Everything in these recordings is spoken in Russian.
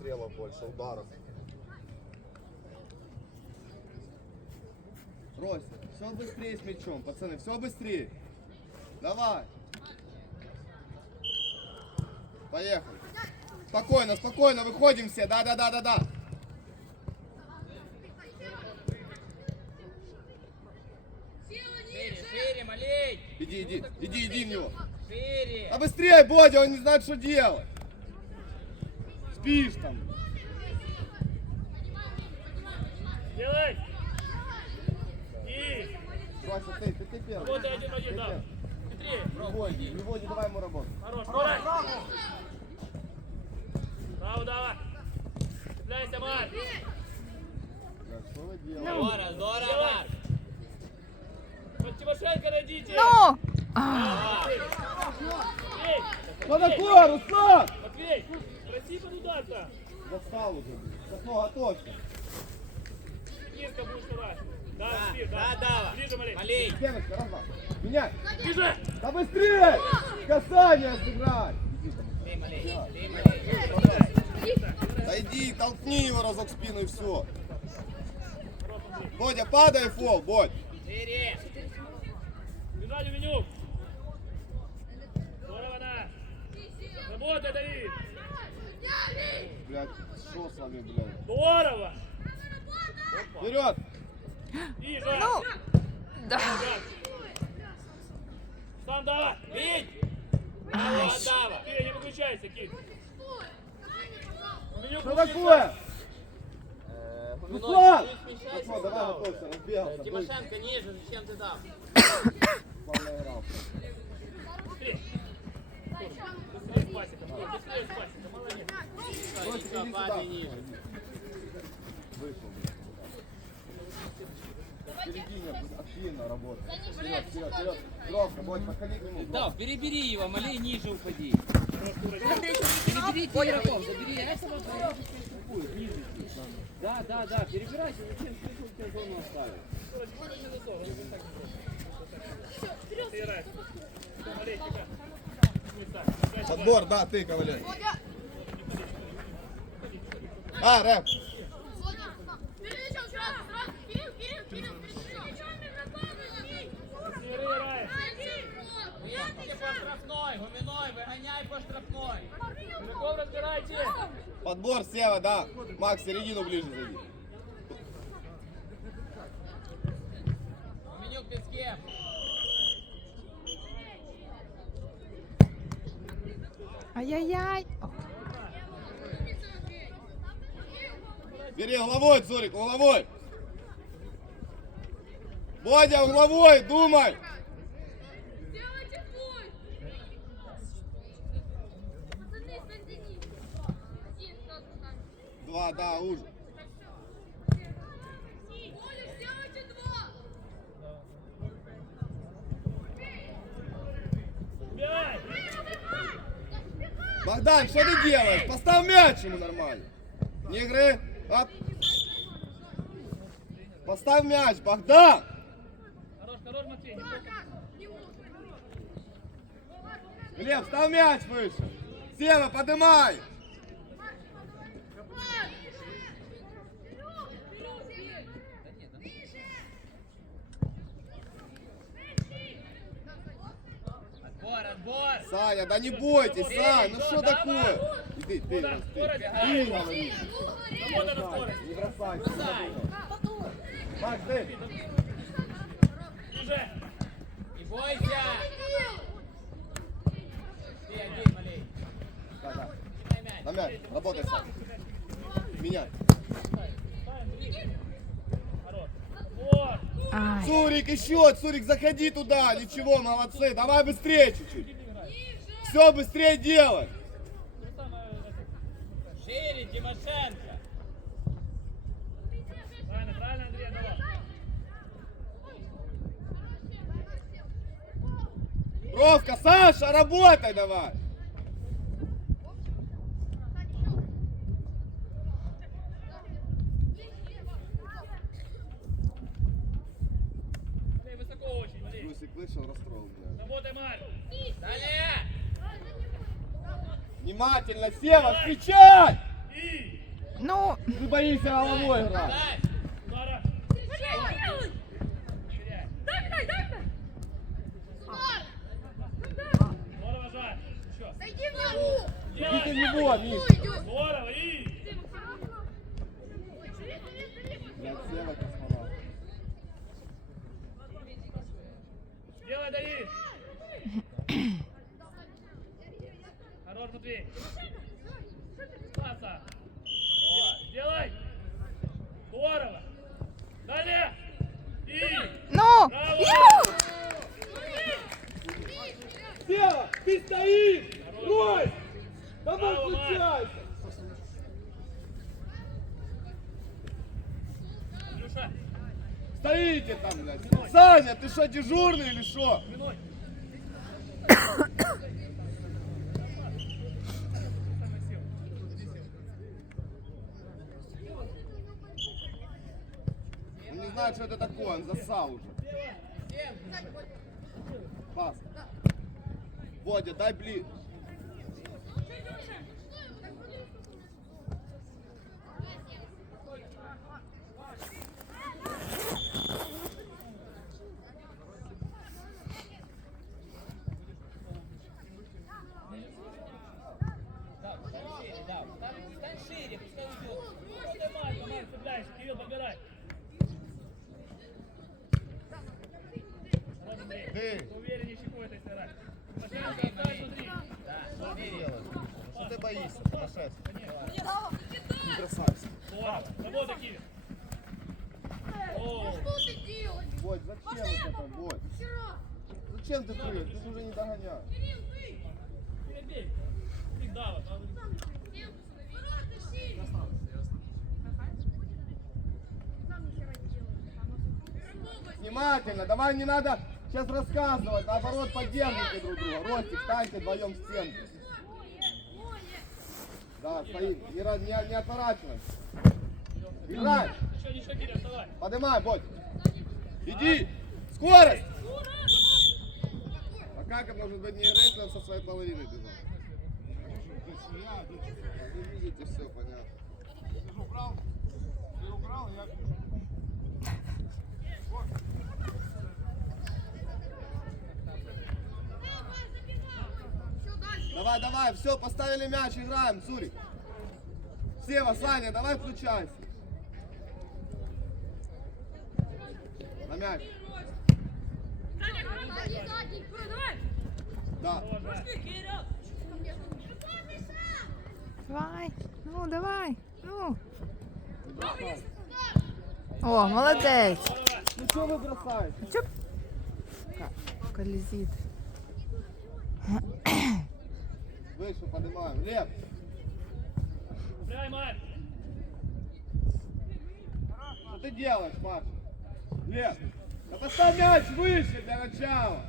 Понял? Прострелов больше, ударов. Брось, все быстрее с мячом, пацаны, все быстрее. Давай. Поехали. Спокойно, спокойно, выходим все. Да, да, да, да, да. Шире, шире, малей! Иди, иди, иди, иди в него. Шире! А быстрее, Бодя, он не знает, что делать. Спишь там. Делай! И! Вася, ты, ты, ты первый. Работай один один, Ты да. первый. Быстрее! Не Боди, не Боди, давай ему работу. Хорош, давай! Браво, давай! Цепляйся, Марк! Да, что вы делаете? Здорово, здорово, Марк! Под Тимошенко найдите! Ну! Эй! Эй! Что такое, Руслан? Матвей! Проси под удар-то! Достал уже. Софо, готовься. Кирка будешь давать! Да, Да, Спир, да, да! Дава! Ближе, малей! Малей! Стеночка, раз, два. Меняй. Ближе! Да быстрее! Касание сыграть. Малей! Ты, малей! Да иди, толкни его разок в спину и все. Бодя, падай, фол, Бодь. Шире! Бежать в меню! Здорово, да! Работай, Давид! Блядь, что с вами, блядь? Здорово! Вперед! Жан! Ну! Да. Сам давай! Бить! Ай. Браво, Дава! Ты не выключайся, Кит! В меню Что включи такое? Э, Руслан! Руслан, давай готовься, разбегался. Э, Тимошенко ниже, зачем ты там? Быстрее! Быстрее с пасиком! Быстрее с Да, перебери его, малей ниже упади. Переберите игроков, забери а. Да, да, да, перебирайте, зачем тебя зону оставил. Подбор, да, ты, Ковалев. А, рэп. Не играй! Выходите по штрафной, Гуминой, выгоняй по штрафной. Игроков разбирайте! Подбор слева, да. Макс, середину ближе зайди. Гуменюк без кем? Ай-яй-яй. Бери угловой, Цурик, угловой. Бодя, угловой, думай. Два, да, уже. Богдан, что ты делаешь? Поставь мяч ему нормально. Не игры. Оп. Поставь мяч, Богдан. Хорош, хорош, Матвей! Глеб, ставь мяч выше. Сева, подымай. Отбор, отбор. Саня, да не бойтесь, Сань, ну что такое? Иди, ты, Да, ты, скорость, говори. Работа на скорость! Не Бросай. забывай. Макс, ты. Уже! Не бойся. Ты один, малей. Да, да. Дай. На мяч, работай сам. Меняй. Цурик, еще, Цурик, заходи туда. Ничего, молодцы. Давай быстрее чуть-чуть. Все быстрее делай. Шире, Тимошенко. Правильно, правильно, Андрей, давай! Бровка, Саша, работай давай. Плюсик вышел, расстроил меня. Работай, Марк! Далее. Внимательно, Сева, встречай! Ну, Ты боишься головой играть. Идите в него, Миш. Здорово! И! Блядь, Сева космонавт. Делай, Давид! Хорош, Матвей! Паса! Делай! Здорово! Далее! И! ну! Браво! Ю! Сева, ты стоишь! Рой! Давай Браво, Марк! включайся! Андрюша! Стоите там, блядь. Саня, ты что, дежурный или что? Он не знает, что это такое, он засал уже. Пас. Водя, дай блин. Шире, пускай уйдет. Марк, Марк, цепляешь! Кирилл, подбирай! Вот, Андрей! Ты, Увереннее щекой этой стирать. Пожалуйста, отдай, смотри. что ты делаешь? Что ты боишься? Ты красавец. Работа, Кирилл. О, Водь, зачем это, Водь? Зачем ты прыгаешь? Ты же уже не догоняешь. перебей. Всегда вот. а, Внимательно, давай не надо сейчас рассказывать, наоборот поддерживайте друг друга. Ростик, встаньте вдвоем в стенку. Да, стоит, не, не, не отворачивайся. Играй, поднимай, Бодь. Иди, скорость. А как может быть не рестлер со своей половиной бежал? Вы видите, все понятно. Давай, давай, все, поставили мяч, играем, Сурик. Сева, Саня, давай включайся. На мяч. Да. Давай. Ну, давай. Ну. О, молодець. Ну что вы бросаете? Чоп. Колізіт. Выше поднимаем. Лев. Цепляй, Марк. Что ты делаешь, Маша? Лев. Да поставь мяч выше для начала.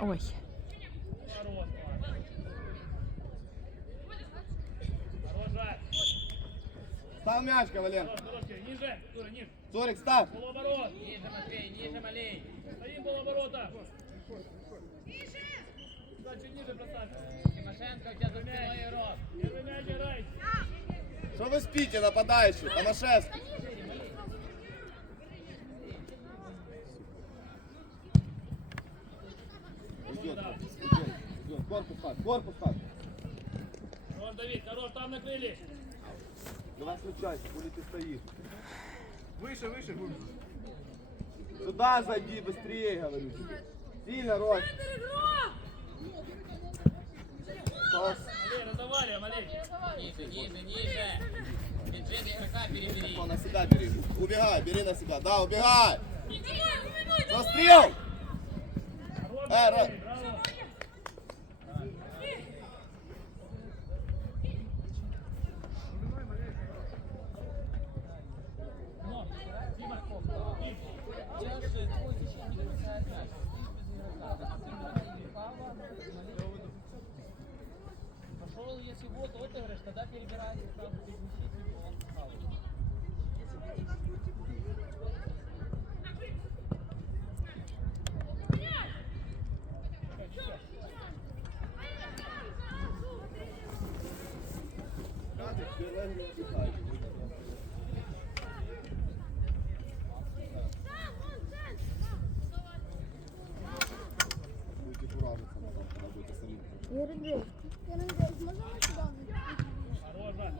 Ой. Ставь мяч, Кирилл. Ниже, ниже. Зорик, ставь. Полуоборот. Ниже, Матвей, ниже, малей. Стоим полуоборота. Да, чуть ниже бросать. Тимошенко, у тебя за спиной игрок. Первый мяч играй. Что вы спите, нападающий? Идет. Корпус ставь, корпус ставь. Хорош, Давид, хорош, там накрыли. Давай включайся, хули ты стоишь. Выше, выше, выше. Сюда зайди быстрее, говорю тебе. Сильно, Рос. Пас. Алей, разговариваем, Алей. Ниже, ниже, ниже. Бюджет игрока перебери. На себя бери. Убегай, бери на себя. Да, убегай. Застрел. Э, Ро- Матвей, браво. Но, Дима, Дим, Пошел, если вот отыгрыш, тогда перебирается сразу перемещитель, и он фаул. колеги не віддихають. Будете куражиться потом, когда будете солить. Хорошо. Давай.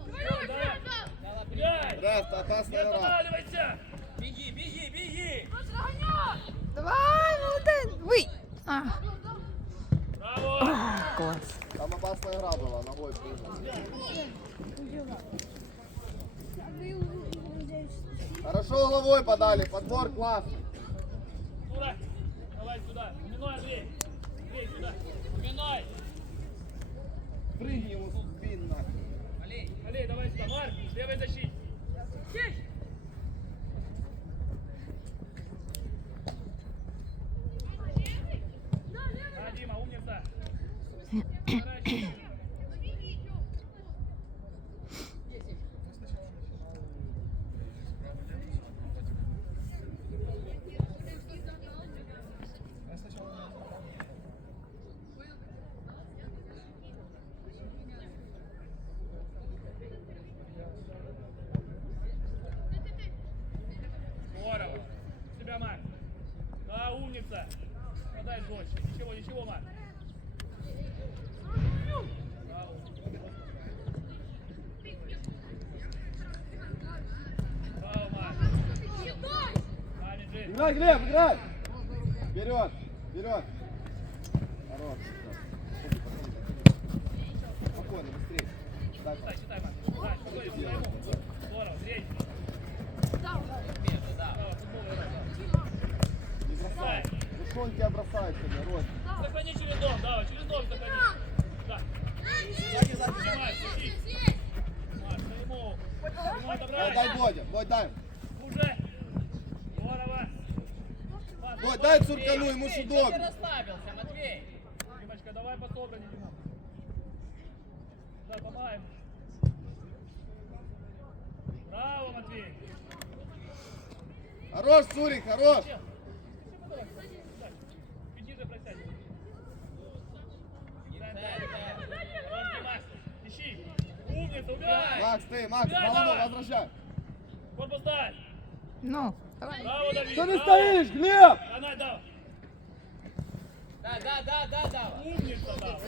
Давай. Рефт, опасная Не останавливайся. Беги, беги, беги. Давай, молодець. Вий. А, Браво. клас. Там опасная игра была, ногой прыгнул. Хорошо головой подали, подбор классный. Тура. Давай сюда. Миной, Андрей. Андрей, сюда. Миной. Прыгни ему в спин нахуй. Алей, Алей, давай сюда. Марк, левый защит. Да, Дима, умница. Старайся. Здорово. Тебя, Марк. Да, умница. Подай жестче. Ничего, ничего, Марк. Браво. Браво, Марк. Ами, Джей. Играй, Глеб, играй! Вперед, вперед! Хорош. Спокойно, быстрее. Дай Считай, считай, Марк. Да, спокойно. Здорово, играй. Не бросай. Что он тебя Рось? Сохрани через дом, да, через дом сохрани. Да. Снимай, стучи. Марк, своему. Ему Дай, отобрали. дай Бодя, Бодь, дай. Уже. Здорово. Бодь, дай цуркану, ему ж удобно. расслабился, Матвей. Димочка, давай по собранию, Дима. Да, помагаем. Браво, Матвей. Хорош, Цурик, хорош. Иди за просядь. Дай, дай, дай. Хорош, Дима. Ищи. Умница, убирай. Макс, ты, Макс, давай. возвращай. Корпус дай. Ну, давай. Браво, Давид. Что ты стоишь, Глеб? Она, да. Да, да, да, да, да. Умница, да.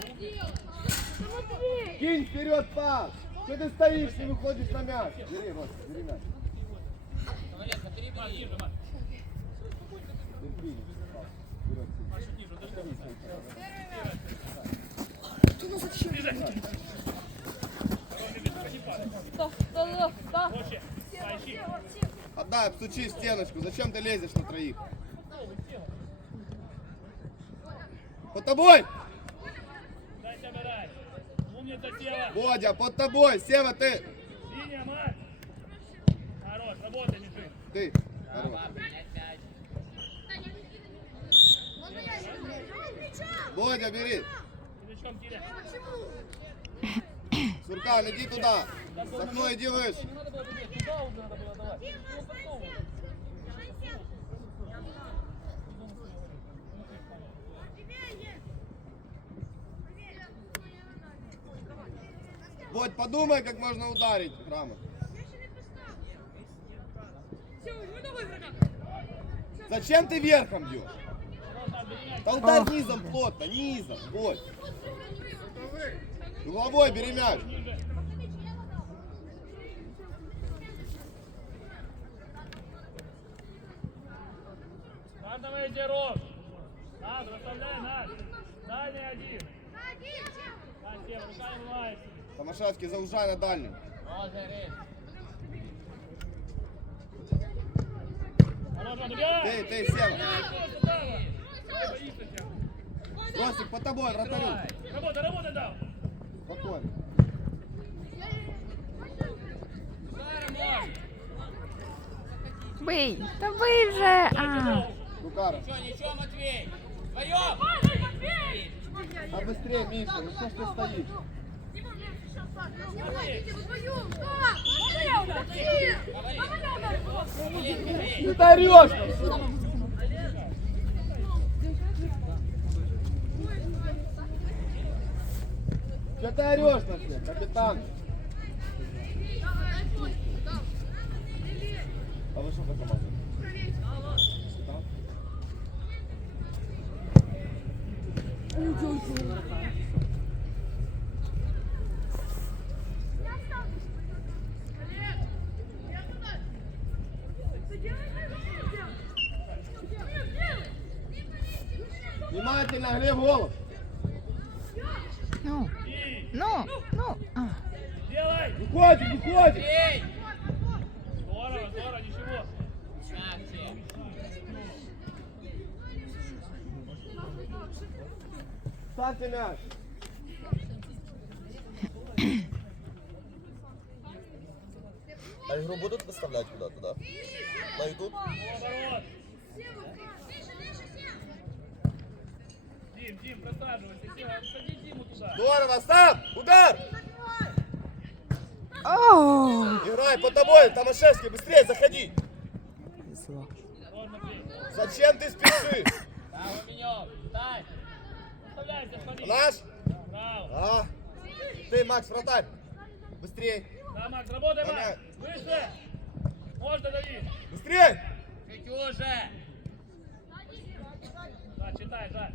Кинь вперед пас. Что ты стоишь, не выходишь на мяч? Бери, Рось, бери мяч. Самолетка, Марк, перебери. Подожди. Ниже. Проще. Поищи. Отдай, обстучи стеночку. Зачем ты лезешь на троих? Под тобой! Бодя, под тобой! Сева, ты! Синяя, Марк. Хорош, работай, не ты. Ты! Бодя, бери! Язычком Суркан, иди туда! С окно иди выше! Подсовывай. Бодь, подумай, как можно ударить грамотно. Зачем ты верхом бьешь? Да ударь низом плотно, низом, Бодь. Угловой бери мяч. Иди, Ром. Над, расставляй, над. Дальний один. Сева, рука не ломается. Томашевский, заужай на отбегай. Ты, ты, Сева. Ростик, под тобой, вратарю. Работай, работай, да. Марк. Бий. Та бий вже. А. Рукара. Ничего, ничего, Матвей. Вдвоем. А быстрее, Миша, ну что ж ты стоишь? Ты орешь Что ты орешь на всех, капитан? А вы что за команда? Уйди, уйди. Внимательно, Глеб, голос. Делай! Выходим, выходим. Здорово, здорово, ничего. Ставьте мяч. А игру будут выставлять куда-то, да? На YouTube? Дим, Дим, просаживайся. Сева, сади Диму туда. Здорово, Став! Удар! Играй по тобой, Томашевский, быстрее, заходи! Зачем ты спешишь? Наш? Браво. А? Ты, Макс, вратарь. Быстрее, Да, Макс, работай, Макс. Выше. Можно давить. быстрее! Чуть уже! Да, читай, да.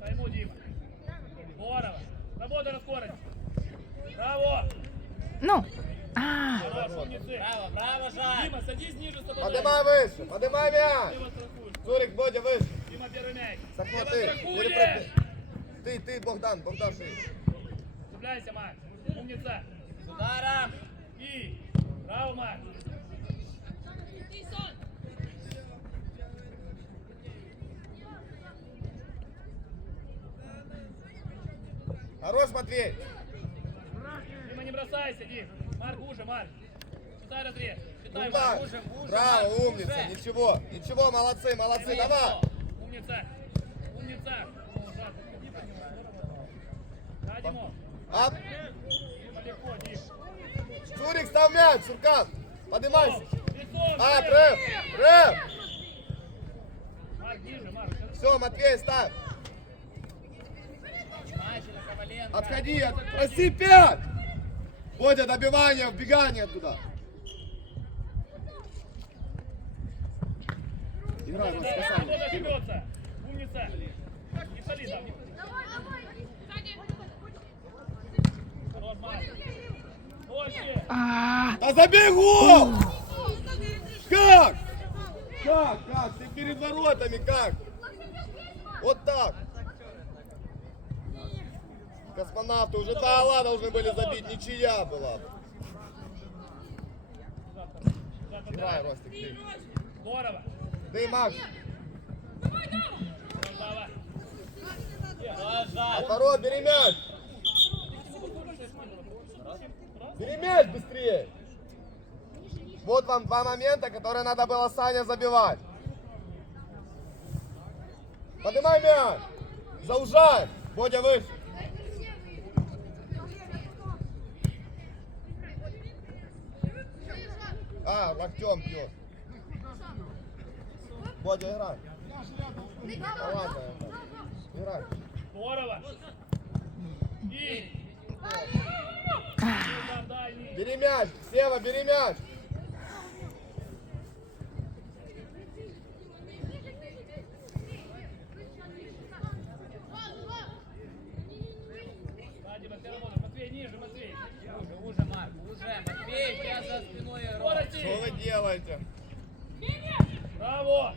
Пойму, Дима. Здорово. Работай на скорость. Браво. Ну. А, Хорош, умницы. Браво, браво, Жан! Дима, садись ниже, с тобой. Поднимай выше, поднимай мяч! Цурик, Бодя, выше. Дима, первый мяч. Захваты. Перепрыгни. Ты, ты, Богдан, Богдан, ты. Цепляйся, Макс. Умница. С ударом! И. Браво, Макс. Хорош, Матвей. Бросайся, Дим. Марк, уже, Марк. Читай разрез. Читай, Удар. Марк. уже, уже, Браво, Марк, умница, уже. ничего, ничего, молодцы, молодцы, давай. Умница. Умница. О, да. Ап. Дима, легко, Дим. Цурик, став мяч, Суркан. Поднимайся. А, ниже, Марк. Все, Матвей, ставь. Отходи, от... проси пять. Бодя, добивание, вбегание туда. Играй, касание. берется. Умница. Не соли там. Да забей гол! Как? Как? Как? Ты перед воротами как? Вот так. Космонавты уже Тала должны были забить, ничья была бы. Играй, Ростик, ты. Здорово. Ты, Макс, ворот бери мяч. Бери мяч быстрее. Вот вам два момента, которые надо было Саня забивать. Поднимай мяч. Заужай. Бодя выше. А, локтем пьет. Бодя, играй. Да ладно, играй. Здорово. И. Бери мяч, Сева, бери мяч. Да, Дима, ты работаешь. Матвей, ниже, Матвей. Уже, уже, Марк, уже! Матвей, у тебя за спиной игрок! Скорости. Что делаете? Браво.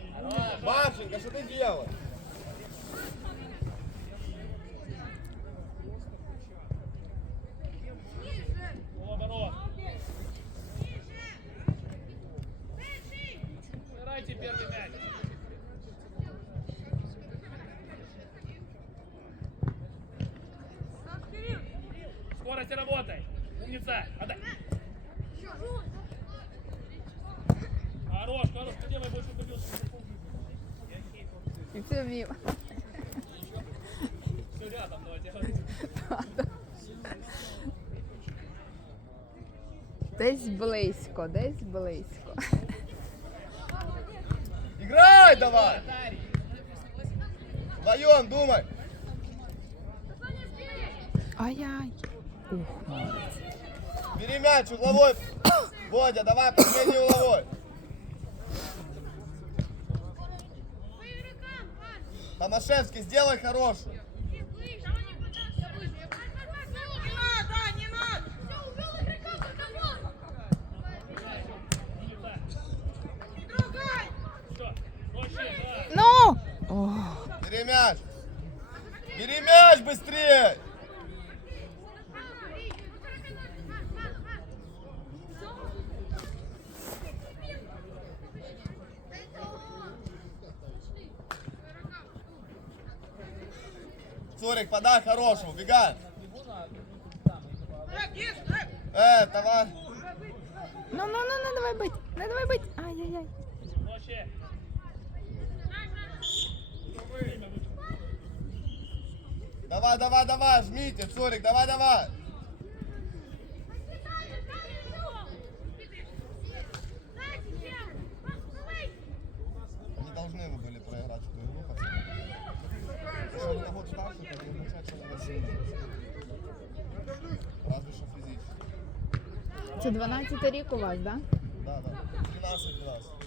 Машенька, что ты делаешь? Скорости работай. Умница. Отдай. Хорош, хорош. Делай больше побед. І це мимо. Все рядом давай делай. Десь близько, десь близько. Играй давай! Вдвоем думай! Ай-яй. Ух, молодець. Бери мяч угловой. Бодя, давай последний угловой. Томашевский, сделай хорошую. Ну! О, Бери мяч. Бери мяч быстрее. Цурик, подай хорошего, бегай. Э, давай. ну, ну, ну, не давай бить, не давай бить. Ай-яй-яй. Давай, давай, давай, жмите, Цурик, давай, давай. Они должны вы были проиграть эту игру, пацаны. Если они на год старше, то не означает, что они сильнее. Разве что физически. Це 12 рік у вас, так? Да? Да, да. 13-12.